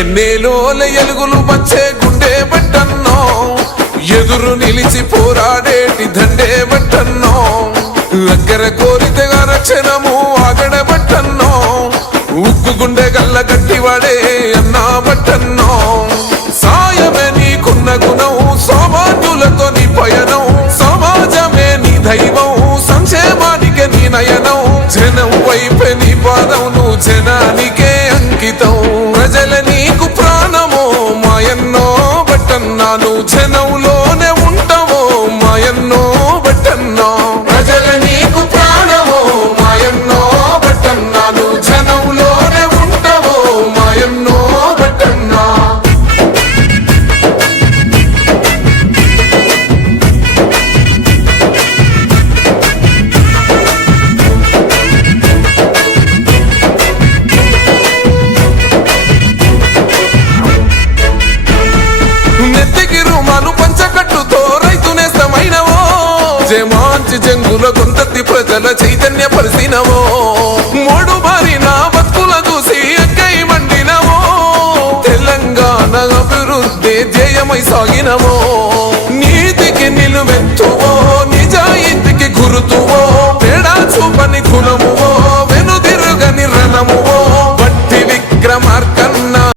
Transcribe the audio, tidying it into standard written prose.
ఎన్నేలోల ఎలుగులు వచ్చే గుండె బట్టన్నో ఎదురు నిలిచి పోరాడేటి దండే బట్టన్నో అగ్గర కోరితగా రక్షణము ఆగడ బట్టన్నో ఉక్కు గుండె గల్ల గట్టివాడే అన్నా బట్టన్నో సాయమే నీకున్న గుణం సామాన్యులతో నీ పయనం సమాజమే నీ దైవం సంక్షేమానికే నీ నయనం జనం వైపే నీ పాదం నువ్వు జనానికే అంకితం ప్రజల నీకు ప్రాణమో మాయన్నో బట్టన్నా నువ్వు జనంలోనే ఉంటావో మాయన్నో బట్టన్నా ప్రజల నీకు ప్రాణమో మాయన్నో బట్టన్నా నువ్వు జనంలోనే ఉంటావో మాయన్నో బట్టన్నా నెత్తికి రుమాలు పంచకట్టుతో రైతు నేస్తమైనవో జమాంచి జంగుల గొంతెత్తి ప్రజల చైతన్య పరిసినవో మూడు బారిన బతుకుల చూసి ఎక్కై మండినవో తెలంగాణ అభివృద్ధి ధ్యేయమై సాగినవో